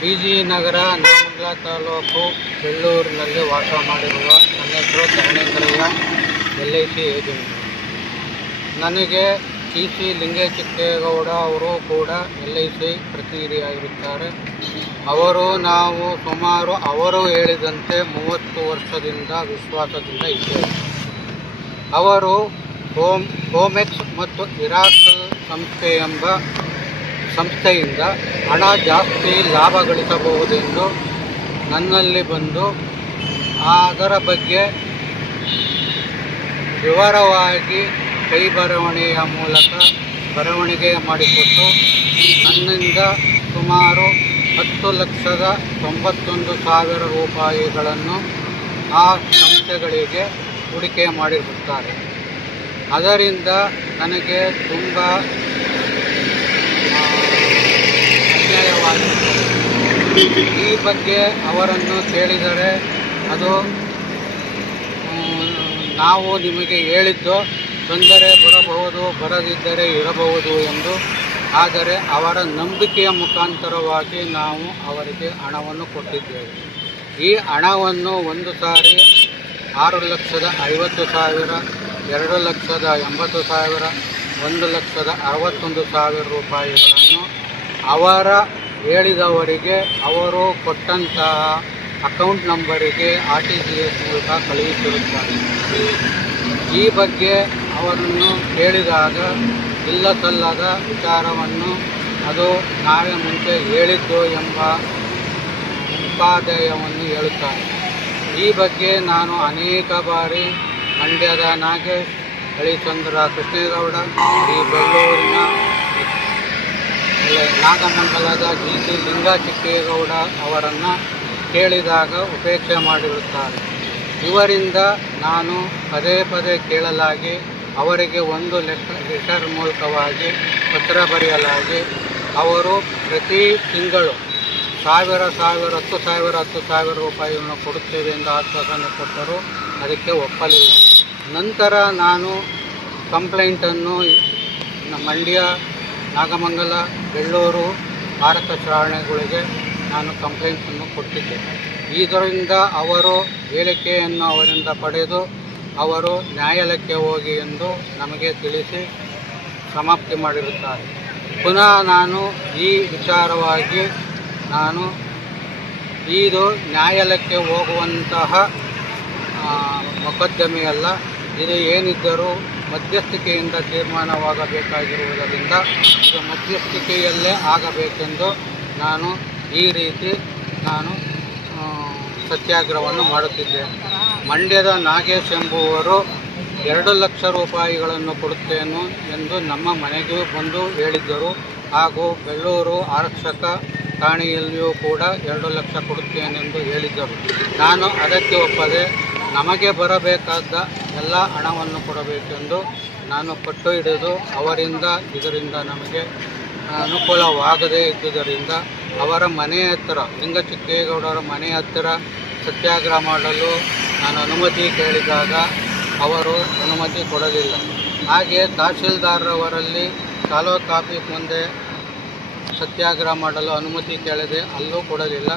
B ನಗರ ನಾಮಂಗಲ ತಾಲೂಕು ಬೆಳ್ಳೂರಿನಲ್ಲಿ ವಾಸ ಮಾಡಿರುವ ನನ್ನ ಹೆಸರು Dharanendraiah L I C agent ನನಗೆ ಟಿ ಸಿ ಲಿಂಗೇಚಿಕ್ಕೇಗೌಡ ಅವರು ಕೂಡ ಎಲ್ ಐ ಸಿ ಪ್ರತಿನಿಧಿಯಾಗಿರುತ್ತಾರೆ. ಅವರು ನಾವು ಸುಮಾರು ಅವರು ಹೇಳಿದಂತೆ ಮೂವತ್ತು ವರ್ಷದಿಂದ ವಿಶ್ವಾಸದಿಂದ ಇದ್ದೇವೆ. ಅವರು ಹೋಮ್ ಹೋಮೆಕ್ಸ್ ಮತ್ತು ಇರಾಕಲ್ ಸಂಸ್ಥೆ ಎಂಬ ಸಂಸ್ಥೆಯಿಂದ ಹಣ ಜಾಸ್ತಿ ಲಾಭ ಗಳಿಸಬಹುದೆಂದು ನನ್ನಲ್ಲಿ ಬಂದು ಅದರ ಬಗ್ಗೆ ವಿವರವಾಗಿ ಕೈ ಬರವಣಿಗೆಯ ಮೂಲಕ ಬರವಣಿಗೆ ಮಾಡಿಕೊಟ್ಟು ನನ್ನಿಂದ ಸುಮಾರು ಹತ್ತು ಲಕ್ಷದ ತೊಂಬತ್ತೊಂದು ಸಾವಿರ ರೂಪಾಯಿಗಳನ್ನು ಆ ಸಂಸ್ಥೆಗಳಿಗೆ ಹೂಡಿಕೆ ಮಾಡಿರುತ್ತಾರೆ. ಅದರಿಂದ ನನಗೆ ತುಂಬ ಈ ಬಗ್ಗೆ ಅವರನ್ನು ಕೇಳಿದರೆ ಅದು ನಾವು ನಿಮಗೆ ಹೇಳಿದ್ದು ತೊಂದರೆ ಬರಬಹುದು, ಬರದಿದ್ದರೆ ಇರಬಹುದು ಎಂದು. ಆದರೆ ಅವರ ನಂಬಿಕೆಯ ಮುಖಾಂತರವಾಗಿ ನಾವು ಅವರಿಗೆ ಹಣವನ್ನು ಕೊಟ್ಟಿದ್ದೇವೆ. ಈ ಹಣವನ್ನು ಒಂದು ಸಾರಿ ಆರು ಲಕ್ಷದ ಐವತ್ತು ಸಾವಿರ, ಎರಡು ಲಕ್ಷದ ಎಂಬತ್ತು ಸಾವಿರ ಒಂದು ಲಕ್ಷದ ಅರವತ್ತೊಂದು ಸಾವಿರ ರೂಪಾಯಿಗಳನ್ನು ಅವರ ಹೇಳಿದವರಿಗೆ, ಅವರು ಕೊಟ್ಟಂತಹ ಅಕೌಂಟ್ ನಂಬರಿಗೆ ಆರ್ ಟಿ ಜಿ ಎಸ್ ಮೂಲಕ ಕಳುಹಿಸಿರುತ್ತಾರೆ. ಈ ಬಗ್ಗೆ ಅವರನ್ನು ಕೇಳಿದಾಗ ಇಲ್ಲ ಸಲ್ಲದ ವಿಚಾರವನ್ನು ಅದು ನಾವೇ ಮುಂಚೆ ಹೇಳಿದ್ದು ಎಂಬ ಉಪಾಧ್ಯಾಯವನ್ನು ಹೇಳುತ್ತಾರೆ. ಈ ಬಗ್ಗೆ ನಾನು ಅನೇಕ ಬಾರಿ ಮಂಡ್ಯದ ನಾಗೇಶ್ ಹಳಿಚಂದ್ರ ಕೃಷ್ಣೇಗೌಡ ಈ ಬೆಂಗಳೂರಿನ ನಾಗಮಂಗಲದ ಜಿ. ಸಿ. ಲಿಂಗಚಿಕ್ಕೇಗೌಡ ಅವರನ್ನು ಕೇಳಿದಾಗ ಉಪೇಕ್ಷೆ ಮಾಡಿರುತ್ತಾರೆ. ಇವರಿಂದ ನಾನು ಪದೇ ಪದೇ ಕೇಳಲಾಗಿ, ಅವರಿಗೆ ಒಂದು ಲೆಟರ್ ಮೂಲಕವಾಗಿ ಪತ್ರ ಬರೆಯಲಾಗಿ, ಅವರು ಪ್ರತಿ ತಿಂಗಳು ಸಾವಿರ ಸಾವಿರ, ಹತ್ತು ಸಾವಿರ ಹತ್ತು ಸಾವಿರ ರೂಪಾಯಿಯನ್ನು ಕೊಡುತ್ತೇವೆ ಎಂದು ಆಶ್ವಾಸನೆ ಕೊಟ್ಟರು ಅದಕ್ಕೆ ಒಪ್ಪಲಿಲ್ಲ. ನಂತರ ನಾನು ಕಂಪ್ಲೇಂಟನ್ನು ಮಂಡ್ಯ, ನಾಗಮಂಗಲ, ಬೆಳ್ಳೂರು, ಭಾರತ ಚುನಾವಣೆಗಳಿಗೆ ನಾನು ಕಂಪ್ಲೇಂಟನ್ನು ಕೊಟ್ಟಿದ್ದೆ ಇದರಿಂದ ಅವರು ಹೇಳಿಕೆಯನ್ನು ಅವರಿಂದ ಪಡೆದು ಅವರು ನ್ಯಾಯಾಲಯಕ್ಕೆ ಹೋಗಿ ಎಂದು ನಮಗೆ ತಿಳಿಸಿ ಸಮಾಪ್ತಿ ಮಾಡಿರುತ್ತಾರೆ. ಪುನಃ ನಾನು ಈ ವಿಚಾರವಾಗಿ ನಾನು ಇದು ನ್ಯಾಯಾಲಯಕ್ಕೆ ಹೋಗುವಂತಹ ಮೊಕದ್ದಮೆಯಲ್ಲ ಇದು ಏನಿದ್ದರೂ ಮಧ್ಯಸ್ಥಿಕೆಯಿಂದ ತೀರ್ಮಾನವಾಗಬೇಕಾಗಿರುವುದರಿಂದ ಇದು ಮಧ್ಯಸ್ಥಿಕೆಯಲ್ಲೇ ಆಗಬೇಕೆಂದು ನಾನು ಈ ರೀತಿ ನಾನು ಸತ್ಯಾಗ್ರಹವನ್ನು ಮಾಡುತ್ತಿದ್ದೇನೆ. ಮಂಡ್ಯದ ನಾಗೇಶ್ ಎಂಬುವರು ಎರಡು ಲಕ್ಷ ರೂಪಾಯಿಗಳನ್ನು ಕೊಡುತ್ತೇನೆ ಎಂದು ನಮ್ಮ ಮನೆಗೂ ಬಂದು ಹೇಳಿದ್ದರು. ಹಾಗೂ ಬೆಳ್ಳೂರು ಆರಕ್ಷಕ ಠಾಣೆಯಲ್ಲಿಯೂ ಕೂಡ ಎರಡು ಲಕ್ಷ ಕೊಡುತ್ತೇನೆಂದು ಹೇಳಿದ್ದರು. ನಾನು ಅದಕ್ಕೆ ಒಪ್ಪದೆ ನಮಗೆ ಬರಬೇಕಾದ ಎಲ್ಲ ಹಣವನ್ನು ಕೊಡಬೇಕೆಂದು ನಾನು ಪಟ್ಟು ಹಿಡಿದು ಅವರಿಂದ, ಇದರಿಂದ ನಮಗೆ ಅನುಕೂಲವಾಗದೇ ಇದ್ದುದರಿಂದ ಅವರ ಮನೆ ಹತ್ತಿರ ಲಿಂಗಚಿಕ್ಕೇಗೌಡರ ಮನೆ ಹತ್ತಿರ ಸತ್ಯಾಗ್ರಹ ಮಾಡಲು ನಾನು ಅನುಮತಿ ಕೇಳಿದಾಗ ಅವರು ಅನುಮತಿ ಕೊಡಲಿಲ್ಲ. ಹಾಗೆ ತಹಶೀಲ್ದಾರರವರಲ್ಲಿ ತಾಲೂಕು ಆಫೀಸ್ ಮುಂದೆ ಸತ್ಯಾಗ್ರಹ ಮಾಡಲು ಅನುಮತಿ ಕೇಳಿದೆ ಅಲ್ಲೂ ಕೊಡಲಿಲ್ಲ.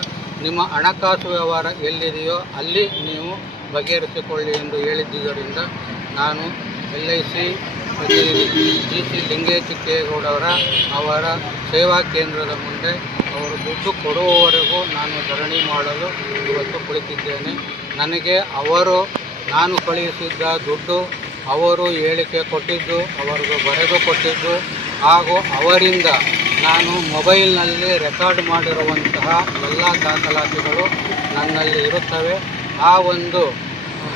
ನಿಮ್ಮ ಹಣಕಾಸು ವ್ಯವಹಾರ ಎಲ್ಲಿದೆಯೋ ಅಲ್ಲಿ ನೀವು ಬಗೆಹರಿಸಿಕೊಳ್ಳಿ ಎಂದು ಹೇಳಿದ್ದರಿಂದ ನಾನು ಎಲ್ ಐ ಸಿ ಪ್ರತಿನಿಧಿ ಜಿ ಸಿ ಲಿಂಗೇಚಿಕ್ಕೇಗೌಡವರ ಅವರ ಸೇವಾ ಕೇಂದ್ರದ ಮುಂದೆ ಅವರು ದುಡ್ಡು ಕೊಡುವವರೆಗೂ ನಾನು ಧರಣಿ ಮಾಡಲು ಇವತ್ತು ಕುಳಿತಿದ್ದೇನೆ. ನನಗೆ ಅವರು, ನಾನು ಕಳುಹಿಸಿದ್ದ ದುಡ್ಡು ಅವರು ಹೇಳಿಕೆ ಕೊಟ್ಟಿದ್ದು, ಅವರಿಗೆ ಬರೆದು ಕೊಟ್ಟಿದ್ದು ಹಾಗೂ ಅವರಿಂದ ನಾನು ಮೊಬೈಲ್ನಲ್ಲಿ ರೆಕಾರ್ಡ್ ಮಾಡಿರುವಂತಹ ಎಲ್ಲ ದಾಖಲಾತಿಗಳು ನನ್ನಲ್ಲಿ ಇರುತ್ತವೆ. ಆ ಒಂದು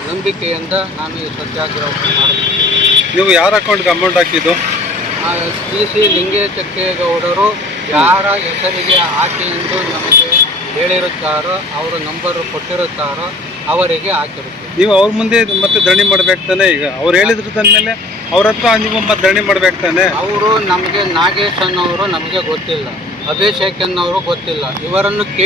ನಂಬಿಕೆಯಿಂದ ನಾನು ಈ ಸತ್ಯಾಗ್ರಹವನ್ನು ಮಾಡುತ್ತಿದ್ದೇನೆ ನೀವು ಯಾರ ಅಕೌಂಟ್ಗೆ ಅಮೌಂಟ್ ಹಾಕಿದ್ದು? ಸಿ ಸಿ ಲಿಂಗೇಚಕ್ಕೇಗೌಡರು ಯಾರ ಹೆಸರಿಗೆ ಹಾಕಿ ಎಂದು ನಮಗೆ ಹೇಳಿರುತ್ತಾರೋ ಅವರು ನಂಬರ್ ಕೊಟ್ಟಿರುತ್ತಾರೋ ಅವರಿಗೆ ಹಾಕಿರುತ್ತೆ ನೀವು ಅವ್ರ ಮುಂದೆ ಮತ್ತೆ ಧರಣಿ ಮಾಡ್ಬೇಕು ತಾನೆ ಈಗ. ಅವ್ರು ಹೇಳಿದ್ರು ಮೇಲೆ ಅವ್ರ ಹತ್ರ ನೀವು ಮತ್ತೆ ಧರಣಿ ಮಾಡ್ಬೇಕು ತಾನೆ? ಅವರು ನಮಗೆ ನಾಗೇಶ್ ಅನ್ನೋರು ನಮಗೆ ಗೊತ್ತಿಲ್ಲ ಅಭಿಷೇಕ್ ಅನ್ನೋರು ಗೊತ್ತಿಲ್ಲ. ಇವರನ್ನು ಕೇ